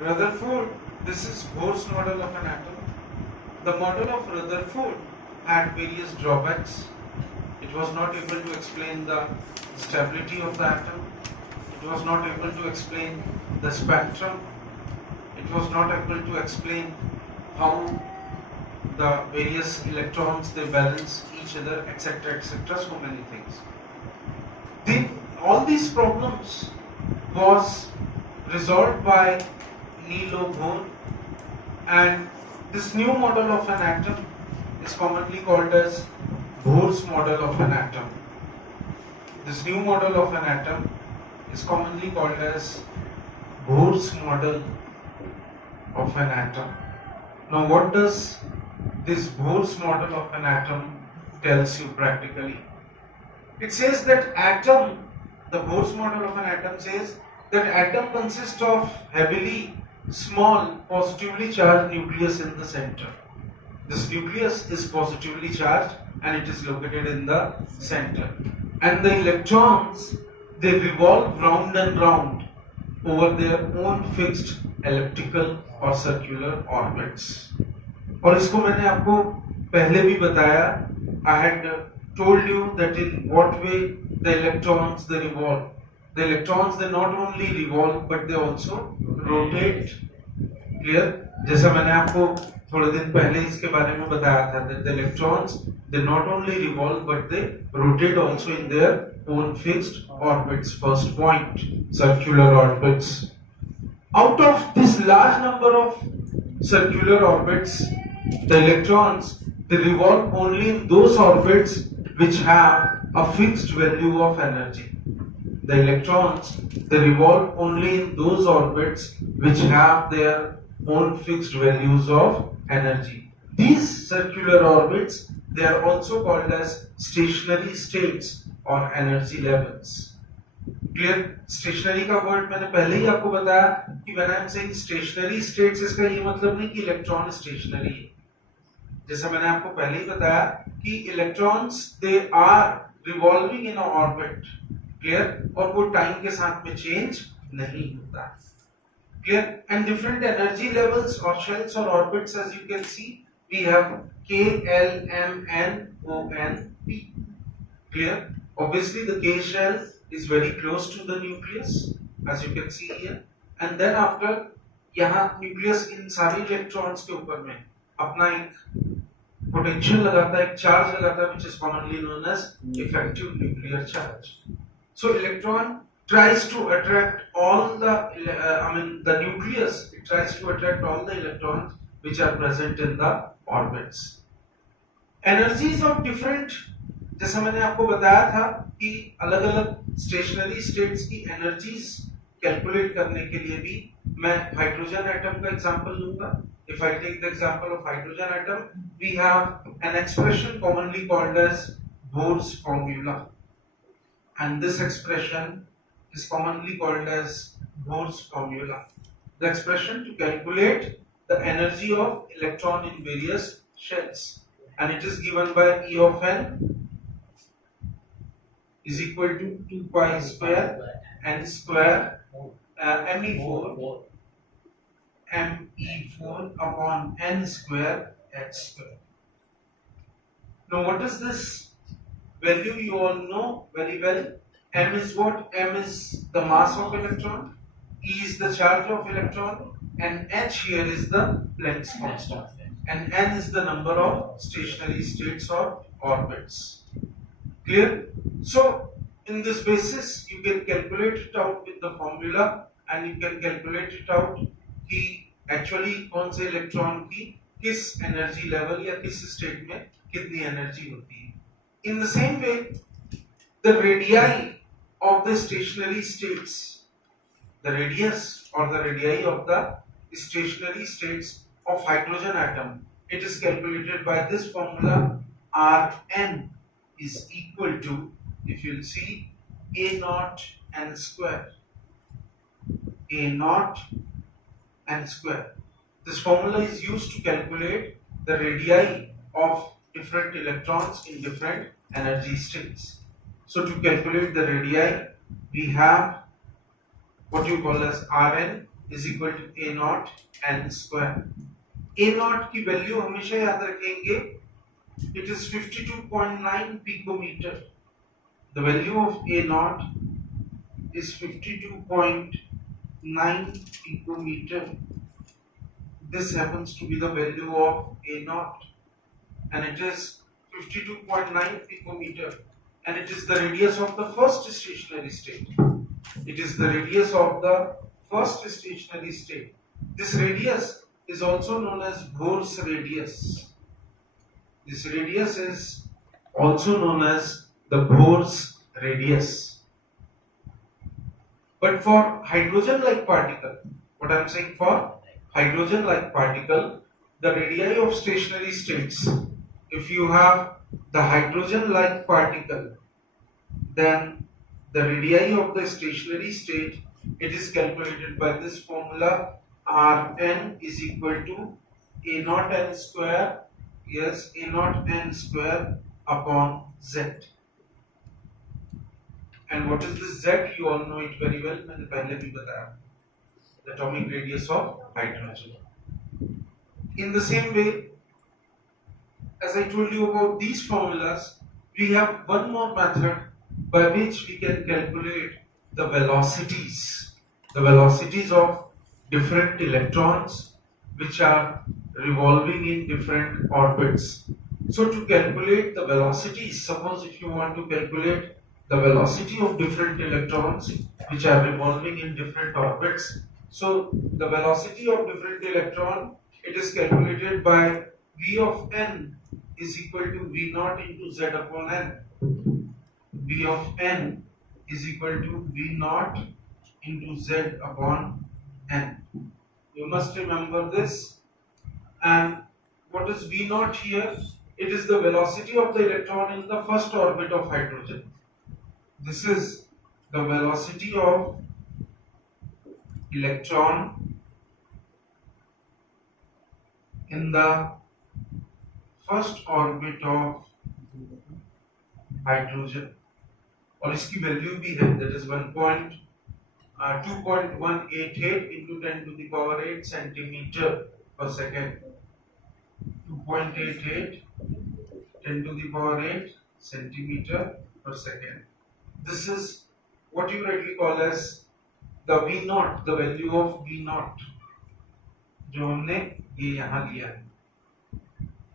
Rutherford, this is Bohr's model of an atom. The model of Rutherford had various drawbacks. It was not able to explain the stability of the atom. It was not able to explain the spectrum. It was not able to explain how the various electrons they balance each other, etc., etc. So many things. All these problems was resolved by Bohr, and this new model of an atom is commonly called as Bohr's model of an atom. This new model of an atom is commonly called as Bohr's model of an atom. Now, what does this Bohr's model of an atom tells you practically? It says that the Bohr's model of an atom says that atom consists of heavily small positively charged nucleus in the center. This nucleus is positively charged and it is located in the center. And the electrons, they revolve round and round over their own fixed elliptical or circular orbits. और इसको मैंने आपको पहले भी बताया. I had told you that in what way the electrons they revolve. The electrons they not only revolve but they also rotate. Clear? जैसा मैंने आपको थोड़े दिन पहले इसके बारे में बताया था that the electrons they not only revolve but they rotate also in their own fixed orbits. First point, circular orbits. Out of this large number of circular orbits, the electrons they revolve only in those orbits which have a fixed value of energy. The electrons they revolve only in those orbits which have their own fixed values of energy. These circular orbits they are also called as stationary states or energy levels. Clear? Stationary का word मैंने पहले ही आपको बताया कि when I am saying stationary states इसका ये मतलब नहीं कि इलेक्ट्रॉन stationary है. जैसा मैंने आपको पहले ही बताया कि electrons they are revolving in an orbit. Clear? और वो टाइम के साथ में चेंज नहीं होता. Clear? And different energy levels or shells or orbits, as you can see, we have K, L, M, N, O, N, P. Clear? Obviously, the K shell is very close to the nucleus, as you can see here. And then after, यहाँ nucleus इन सारी electrons के ऊपर में अपना एक potential लगाता है, एक charge लगाता है, which is commonly known as effective nuclear charge. So electron tries to attract all the nucleus. It tries to attract all the electrons which are present in the orbits. Energies of different, जैसा मैंने आपको बताया था कि अलग-अलग stationary states की energies calculate करने के लिए भी मैं hydrogen atom का example लूँगा. If I take the example of hydrogen atom, we have an expression commonly called as Bohr's formula, and this expression is commonly called as Bohr's formula. The expression to calculate the energy of electron in various shells, and it is given by E of n is equal to 2 pi square n square me4 upon n square h square. Now what is this value? You all know very well. M is what? M is the mass of electron, E is the charge of electron, and H here is the Planck's constant, and N is the number of stationary states or orbits. Clear? So in this basis you can calculate it out with the formula, and you can calculate it out कि actually कौन से electron की किस energy level या किस state में कितनी energy होती है. In the same way, the radii of the stationary states, the radius or the radii of the stationary states of hydrogen atom, it is calculated by this formula. Rn is equal to, if you'll see, A naught n square. A naught n square. This formula is used to calculate the radii of different electrons in different energy states. So to calculate the radii, we have what you call as Rn is equal to a naught n square. A naught की value हमेशा याद रखेंगे, it is 52.9 picometer. The value of a naught is 52.9 picometer. This happens to be the value of a naught, and it is 52.9 picometer, and it is the radius of the first stationary state. It is the radius of the first stationary state. This radius is also known as Bohr's radius. This radius is also known as the Bohr's radius. But for hydrogen-like particle, what I am saying, for hydrogen-like particle, the radii of stationary states, if you have the hydrogen-like particle, then the radii of the stationary state, it is calculated by this formula, Rn is equal to a naught n square, yes, a naught n square upon z. And what is this z? You all know it very well. मैंने पहले भी बताया, the atomic radius of hydrogen. In the same way, as I told you about these formulas, we have one more method by which we can calculate the velocities of different electrons which are revolving in different orbits. So to calculate the velocities, suppose if you want to calculate the velocity of different electrons which are revolving in different orbits, so the velocity of different electron, it is calculated by V of n is equal to V naught into Z upon n. V of n is equal to V naught into Z upon n. You must remember this. And what is V naught here? It is the velocity of the electron in the first orbit of hydrogen. This is the velocity of electron in the first orbit of hydrogen, और इसकी value भी है, that is 2.188 into 10 to the power 8 centimeter per second. 2.88 10 to the power 8 centimeter per second. This is what you rightly call as the V naught, the value of V naught, जो हमने ये यहाँ लिया है.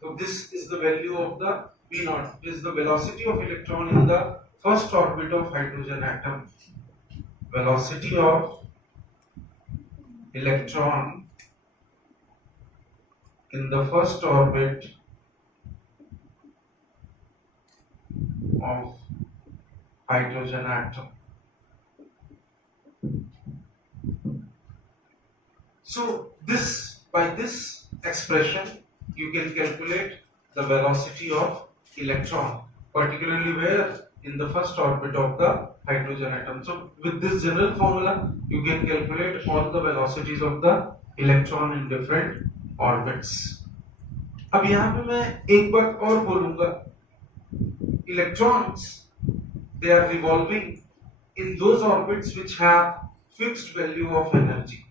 So this is the value of the V naught, is the velocity of electron in the first orbit of hydrogen atom. Velocity of electron in the first orbit of hydrogen atom. So this, by this expression, you can calculate the velocity of electron, particularly where in the first orbit of the hydrogen atom. So with this general formula, you can calculate all the velocities of the electron in different orbits. अब यहाँ पे मैं एक बात और बोलूँगा, electrons, they are revolving in those orbits which have fixed value of energy.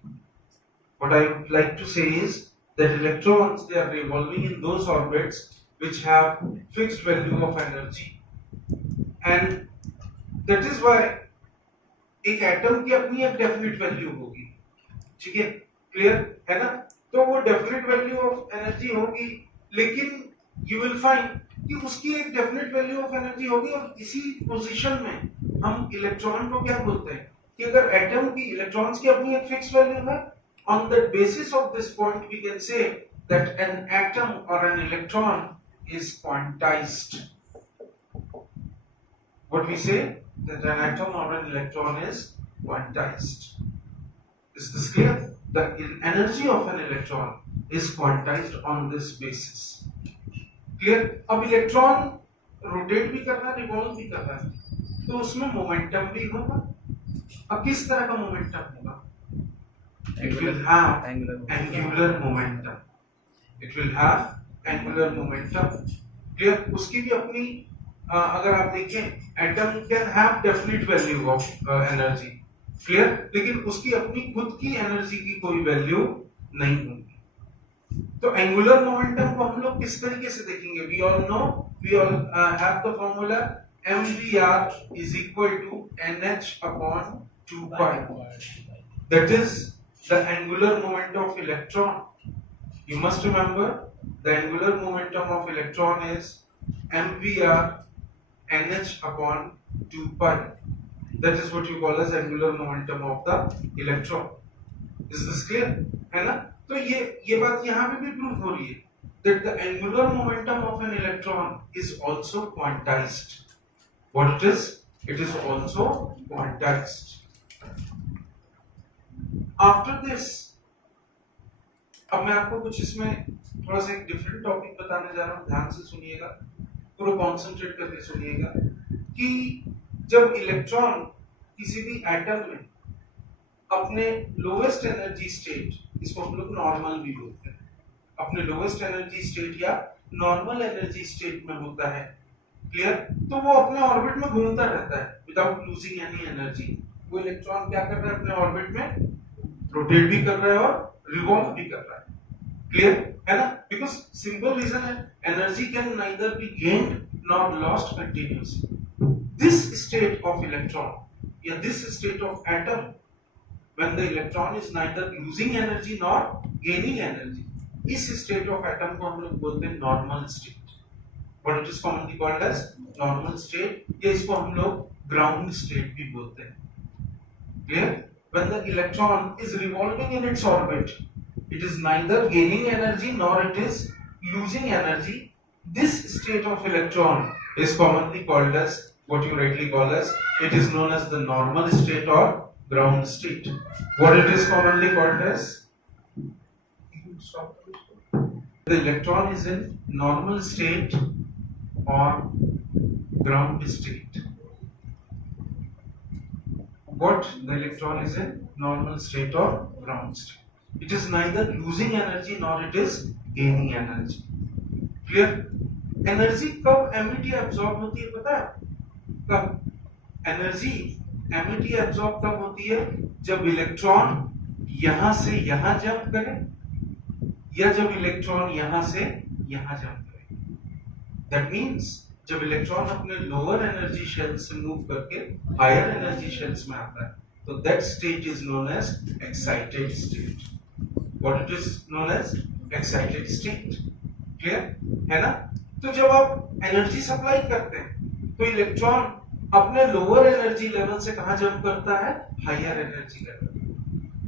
What I would like to say is that electrons, they are revolving in those orbits which have fixed value of energy, and that is why एक atom की अपनी एक definite value होगी, ठीक है, clear है ना? तो वो डेफिनेट वैल्यू ऑफ एनर्जी होगी, लेकिन यू विल फाइंड कि उसकी एक डेफिनेट वैल्यू ऑफ एनर्जी होगी, और इसी पोजीशन में हम इलेक्ट्रॉन को क्या बोलते हैं कि अगर एटम की, इलेक्ट्रॉन्स की अपनी एक फिक्स वैल्यू है, on the basis of this point we can say that an atom or an electron is quantized. What we say, that an atom or an electron is quantized. Is this clear? The energy of an electron is quantized on this basis. Clear? अब electron rotate भी कर रहा है, revolve भी कर रहा है, तो उसमें मोमेंटम भी होगा. अब किस तरह का मोमेंटम होगा? It will have angular momentum. It will have angular momentum. Clear? उसकी भी अपनी, अगर आप देखें, atom can have definite value of energy, clear, लेकिन उसकी अपनी खुद की एनर्जी की कोई वैल्यू नहीं होगी। तो एंगुलर मोमेंटम को हम लोग किस तरीके से देखेंगे? We all know, we all have the formula mvr is equal to nh upon 2 pi. That is the angular momentum of electron. You must remember the angular momentum of electron is mvr nh upon 2 pi. That is what you call as angular momentum of the electron. Is this clear? है ना? तो ये बात यहाँ पे भी prove हो रही है that the angular momentum of an electron is also quantized. What it is? It is also quantized. After this, अब मैं आपको कुछ इसमें थोड़ा सा एक डिफरेंट टॉपिक बताने जा रहा हूँ, ध्यान से सुनिएगा, पूरा कॉन्सेंट्रेट करके सुनिएगा कि जब इलेक्ट्रॉन किसी भी एटम में अपने लोवेस्ट एनर्जी स्टेट, इसको हम लोग नॉर्मल भी बोलते हैं, अपने लोवेस्ट एनर्जी स्टेट या नॉर्मल एनर्जी स्टेट में होता है, क्लियर, तो वो अपने ऑर्बिट में घूमता रहता है विदाउट लूजिंग एनी एनर्जी। वो इलेक्ट्रॉन क्या कर रहा है? अपने ऑर्बिट में रोटेट भी कर रहा है और रिवॉल्व भी कर रहा है, क्लियर है ना? बिकॉज सिंपल रीजन है, energy can neither be gained nor lost continuously. This state of electron या this state of atom when the electron is neither losing energy nor gaining energy, इस state of atom को हम लोग बोलते हैं normal state. What it is commonly called as normal state, या इसको हम लोग ground state भी बोलते हैं, clear? When the electron is revolving in its orbit, it is neither gaining energy nor it is losing energy. This state of electron is commonly called as what you rightly call as, it is known as the normal state or ground state. What it is commonly called as? The electron is in normal state or ground state. What? The electron is in normal state or ground state. It is neither losing energy nor it is gaining energy. Clear? Energy कब emit या absorb होती है पता है? कब? Energy emit या absorb कब होती है? जब इलेक्ट्रॉन यहां से यहां जंप करे या जब इलेक्ट्रॉन यहां से यहां जंप करे। दैट मींस जब इलेक्ट्रॉन अपने लोअर एनर्जी शेल से मूव करके हायर एनर्जी शेल्स में आता है, तो that state is known as excited state. What it is known as excited state, clear है ना? तो जब आप एनर्जी सप्लाई करते हैं तो इलेक्ट्रॉन अपने लोअर एनर्जी लेवल से कहां जंप करता है? Higher energy level.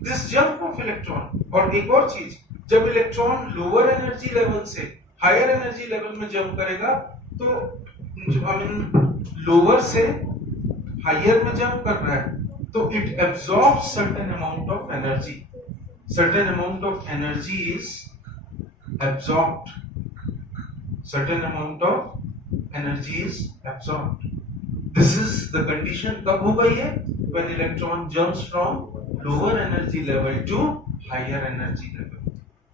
This jump of electron, और एक और चीज, जब इलेक्ट्रॉन लोअर एनर्जी लेवल से हायर एनर्जी लेवल में जंप करेगा तो लोअर से हायर में जंप कर रहा है तो it absorbs certain amount of energy. Certain amount of energy is absorbed, certain amount of energy is absorbed. This is the condition कब हो गई है? When electron jumps from lower energy level to higher energy level.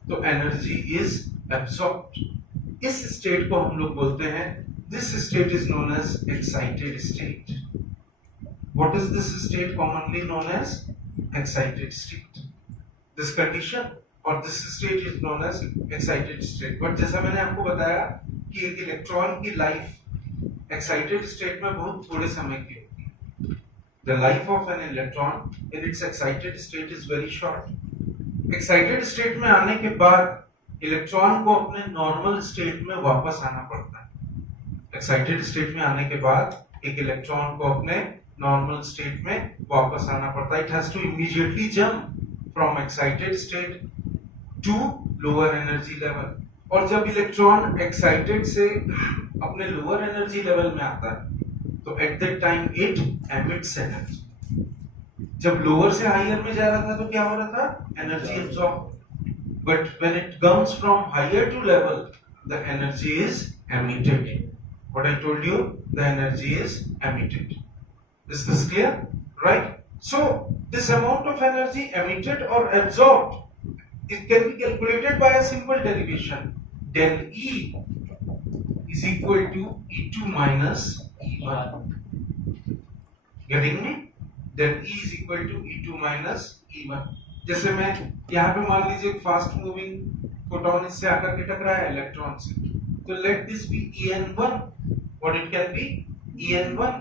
तो energy is absorbed. इस state को हम लोग बोलते हैं, this state is known as excited state. What is this state commonly known as? Excited state. This condition or this state is known as excited state. But जैसा मैंने आपको बताया कि एक इलेक्ट्रॉन की लाइफ एक्साइटेड स्टेट में बहुत थोड़े समय की होती है। The life of an electron in its excited state is very short. Excited state में आने के बाद इलेक्ट्रॉन को अपने नॉर्मल स्टेट में वापस आना पड़ता है। एक्साइटेड स्टेट में आने के बाद एक इलेक्ट्रॉन को अपने नॉर्मल स्टेट में वापस आना पड़ता है। It has to immediately jump from excited state to lower energy level. और जब इलेक्ट्रॉन एक्साइटेड से अपने लोअर एनर्जी लेवल में आता है तो at that time it emits energy. जब लोअर से हायर में जा रहा था तो क्या हो रहा था? Energy absorb. But when it comes from higher to level the energy is emitted. What I told you, the energy is emitted. Is this clear? Right? So this amount of energy emitted और absorbed, it can be calculated by a simple derivation. Del E is equal to E2 minus E1. Getting me? then E is equal to E2 minus E1. जैसे मैं यहाँ पे मान लीजिए एक fast moving photon इससे आकर के टकराया इलेक्ट्रॉन से, तो let this be En1, what it can be En1,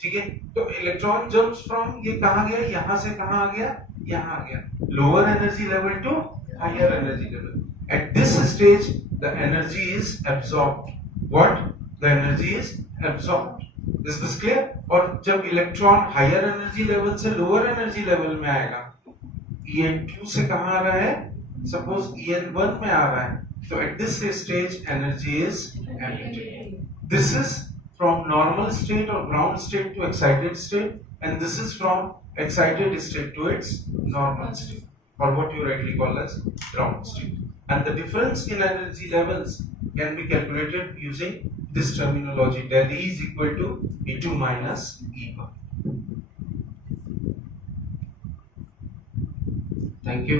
ठीक है। तो इलेक्ट्रॉन जंप्स फ्रॉम ये कहाँ गया, यहाँ से कहाँ आ गया, यहाँ आ गया, lower energy level to higher energy level. At this stage the energy is absorbed. What? The energy is absorbed. Is this clear? और जब इलेक्ट्रॉन हायर एनर्जी लेवल से लोअर एनर्जी लेवल में आएगा, En2 से कहाँ आ रहा है, सपोज En1 में आ रहा है, तो at this stage energy is emitted. This is from normal state or ground state to excited state, and this is from excited state to its normal state, or what you rightly call as ground state. And the difference in energy levels can be calculated using this terminology, that E is equal to E2 minus E1. Thank you.